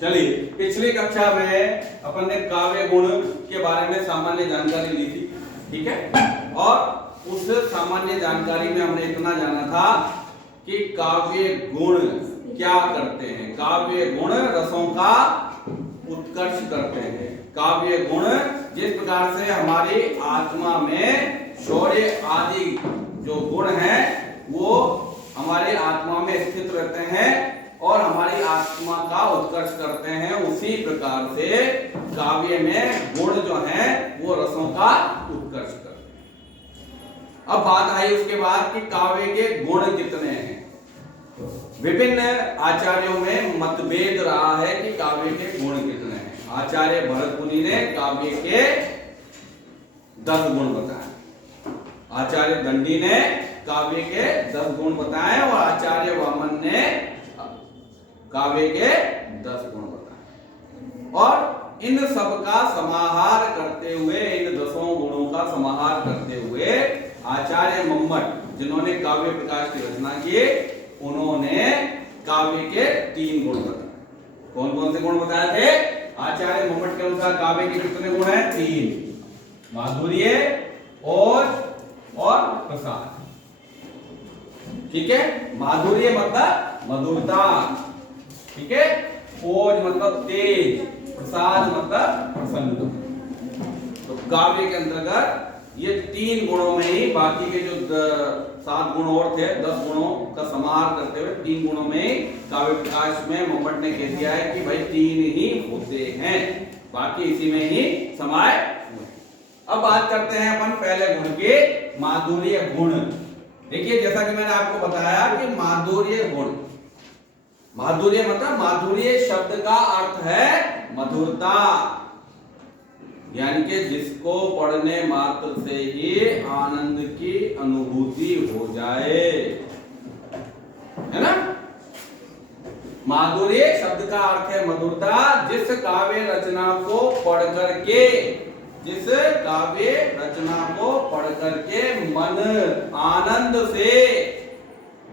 चलिए, पिछली कक्षा में अपन ने काव्य गुण के बारे में सामान्य जानकारी ली थी, ठीक है। और उस सामान्य जानकारी में हमने इतना जाना था कि काव्य गुण क्या करते हैं। काव्य गुण रसों का उत्कर्ष करते हैं। काव्य गुण जिस प्रकार से हमारी आत्मा में शौर्य आदि जो गुण हैं वो हमारे आत्मा में स्थित रहते हैं और हमारी आत्मा का उत्कर्ष करते हैं, उसी प्रकार से काव्य में गुण जो हैं वो रसों का उत्कर्ष करते हैं। अब बात आई उसके बाद कि काव्य के गुण कितने हैं। विभिन्न आचार्यों में मतभेद रहा है कि काव्य के गुण कितने हैं। आचार्य भरत मुनि ने काव्य के 10 गुण बताए, आचार्य दंडी ने काव्य के 10 गुण बताए और आचार्य वामन ने काव्य के 10 गुण बताए। और इन सब का समाहार करते हुए, इन 10 गुणों का समाहार करते हुए आचार्य मम्मट जिन्होंने काव्य प्रकाश की रचना की, उन्होंने काव्य के 3 गुण बताए। कौन कौन से गुण बताए थे? आचार्य मम्मट के अनुसार काव्य के कितने गुण हैं? 3, माधुर्य, ओज और प्रसाद। ठीक है, माधुर्य मतलब मधुरता, ठीक है, ओज मतलब तेज, प्रसाद मतलब प्रसन्नता। तो काव्य के अंतर्गत ये 3 गुणों में ही, बाकी के जो 7 गुण और थे, 10 गुणों का समाहार करते हुए 3 गुणों में काव्य प्रकाश में मम्मट ने कह दिया है कि भाई 3 ही होते हैं, बाकी इसी में ही समाये हुए। अब बात करते हैं अपन पहले गुण के, माधुर्य गुण। देखिए, जैसा कि मैंने आपको बताया कि माधुर्य गुण, माधुर्य मतलब, माधुर्य शब्द का अर्थ है मधुरता, यानी कि जिसको पढ़ने मात्र से ही आनंद की अनुभूति हो जाए, है ना। माधुर्य शब्द का अर्थ है मधुरता। जिस काव्य रचना को पढ़ करके, जिस काव्य रचना को पढ़ करके मन आनंद से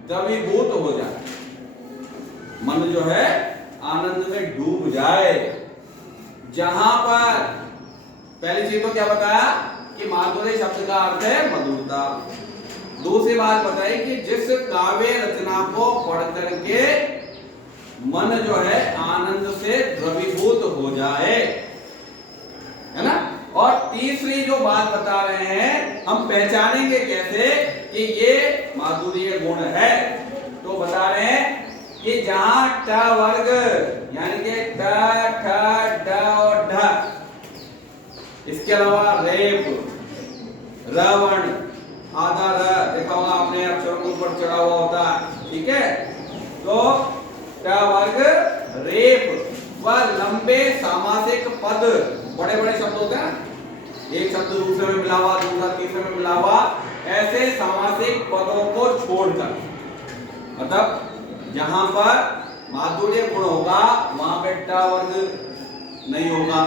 द्रवीभूत हो जाए, मन जो है आनंद में डूब जाए। जहां पर पहली चीज तो क्या बताया कि माधुर्य शब्द का अर्थ है मधुरता। दूसरी बात बताई कि जिस काव्य रचना को पढ़ करके मन जो है आनंद से द्रवीभूत हो जाए, है ना। और तीसरी जो बात बता रहे हैं, हम पहचानेंगे कैसे कि ये माधुर्य गुण है, तो बता रहे हैं कि जहां ट वर्ग यानी कि ट, ठ, ड और ढ, इसके अलावा रेप, रवण, आधा र देखा होगा आपने, अक्षरों के ऊपर चढ़ा हुआ होता है, ठीक है। तो ट वर्ग, रेप व लंबे सामासिक पद, बड़े बड़े शब्द होते हैं, एक शब्द दूसरे में मिला हुआ, दूसरा तीसरे में मिला हुआ, ऐसे सामासिक पदों को छोड़कर, मतलब जहां पर माधुर्य गुण होगा वहां पे ट वर्ग नहीं होगा,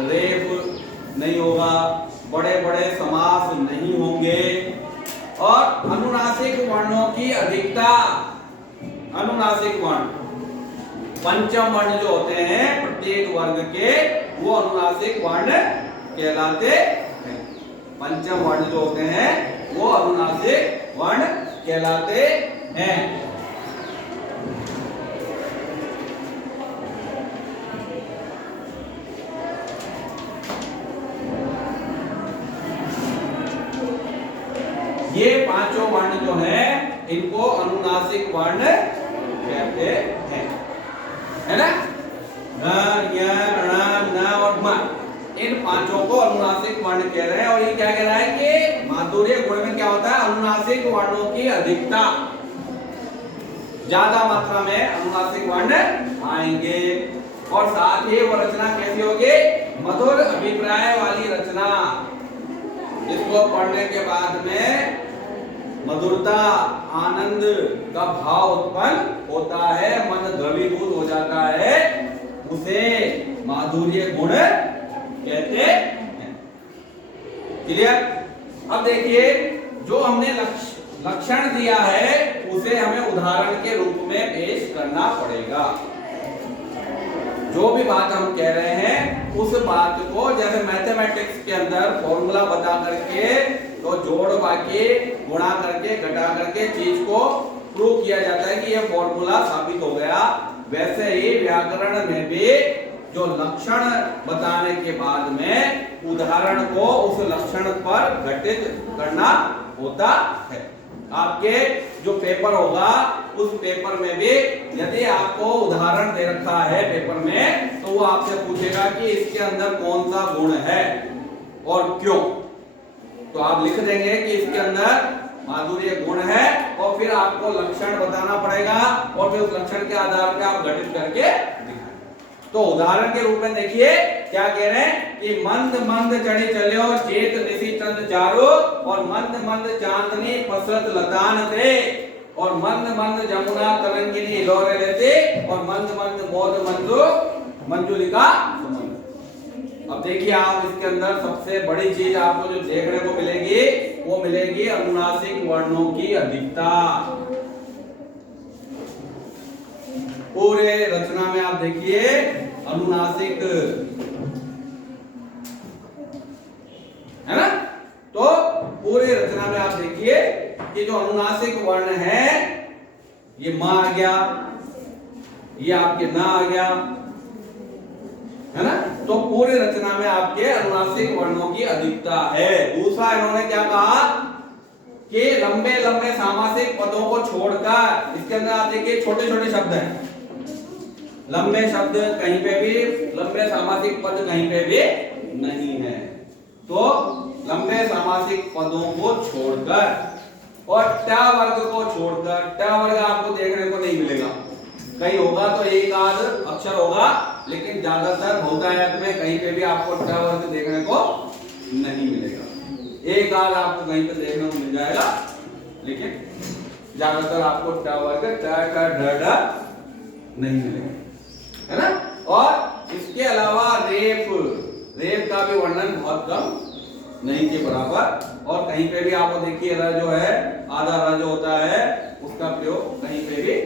रेप नहीं होगा, बड़े बड़े समास नहीं होंगे, और अनुनासिक वर्णों की अधिकता, अनुनासिक वर्ण, पंचम वर्ण जो होते हैं प्रत्येक वर्ग के, वो अनुनासिक वर्ण कहलाते हैं। पंचम वर्ण जो होते हैं वो अनुनासिक वर्ण कहलाते हैं। ये 5 वर्ण जो है इनको अनुनासिक वर्ण कहते हैं, है ना। न, य, ण, न और म, इन 5 को अनुनासिक वर्ण कह रहे हैं। और ये क्या कह रहा है कि माधुर्य गुण में क्या होता है, अनुनासिक वर्णों की अधिकता, ज्यादा मात्रा में अनुनासिक वर्ण आएंगे, और साथ ही वो रचना कैसी होगी, मधुर अभिप्राय वाली रचना, जिसको पढ़ने के बाद में मधुरता, आनंद का भाव उत्पन्न होता है, मन द्रवीभूत हो जाता है, उसे माधुर्य गुण कहते हैं। क्लियर? अब देखिए, जो हमने लक्षण दिया है उसे हमें उदाहरण के रूप में पेश करना पड़ेगा। जो भी बात हम कह रहे हैं उस बात को, जैसे मैथमेटिक्स के अंदर फॉर्मूला बता करके तो जोड़ बाकी गुणा करके घटा करके चीज को प्रूव किया जाता है कि यह फॉर्मूला साबित हो गया, वैसे ही व्याकरण में भी जो लक्षण बताने के बाद में उदाहरण को उस लक्षण पर घटित करना होता है। आपके जो पेपर होगा उस पेपर में भी यदि आपको उदाहरण दे रखा है पेपर में, तो वो आपसे पूछेगा कि इसके अंदर कौन सा गुण है और क्यों। तो आप लिख देंगे कि इसके अंदर माधुर्य गुण है और फिर आपको लक्षण बताना पड़ेगा और फिर उस लक्षण के आधार पर आप घटित करके दिखाएं। तो उदाहरण के रूप में देखिए क्या कह रहे हैं कि मंद मंद चढ़ी चलो चेत निशि चंद चारो, और मंद मंद चांदनी पसरत लतान थे, और मंद मंद जमुना तरंगिनी लोरे लेते, और मंद मंद मोद मंजू मंजुलिका। अब देखिए आप इसके अंदर सबसे बड़ी चीज आपको जो देखने को मिलेगी वो मिलेगी अनुनासिक वर्णों की अधिकता। पूरे रचना में आप देखिए अनुनासिक है ना, तो पूरे रचना में आप देखिए कि जो अनुनासिक वर्ण है ये म आ गया, ये आपके न आ गया, है ना। तो पूरे रचना में आपके अनुनासिक वर्णों की अधिकता है। दूसरा इन्होंने क्या कहा कि लंबे लंबे सामासिक पदों को छोड़कर इसके अंदर आप देखिए छोटे छोटे शब्द हैं, लंबे शब्द कहीं पे भी, लंबे सामासिक पद कहीं पे भी नहीं है। तो लंबे सामासिक पदों को छोड़कर और ट वर्ग को छोड़कर, ट वर्ग आपको देखने को नहीं मिलेगा, कहीं होगा तो एक आध अक्षर होगा, लेकिन ज्यादातर बहुतायत में कहीं पे भी आपको ट वर्ग देखने को नहीं मिलेगा। एक आध आपको कहीं पे देखने को मिल जाएगा, लेकिन ज्यादातर आपको ट वर्ग ट ढ ढ नहीं मिलेगा, है ना। और इसके अलावा रेप, रेप का भी वर्णन बहुत कम नहीं के बराबर, और कहीं पे भी आपको देखिए र जो है आधा र जो होता है उसका प्रयोग कहीं पे भी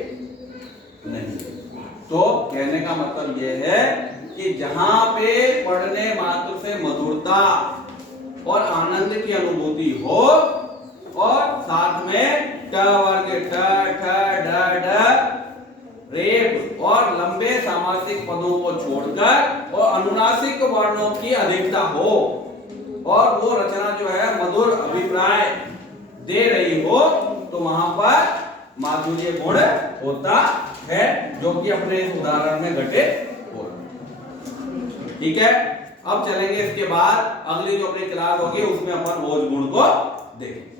नहीं। तो कहने का मतलब यह है कि जहां पे पढ़ने मात्र से मधुरता और आनंद की अनुभूति हो और साथ में ट वर्ग ठ ठ ढ ढ रेप और लंबे सामासिक पदों को छोड़कर और अनुनासिक वर्णों की अधिकता हो और वो रचना जो है मधुर अभिप्राय दे रही हो, तो वहां पर माधुर्य गुण होता है, जो कि अपने इस उदाहरण में घटित हो रहा। ठीक है, अब चलेंगे इसके बाद अगली जो अपनी क्लास होगी उसमें अपन रोज गुण को देखेंगे।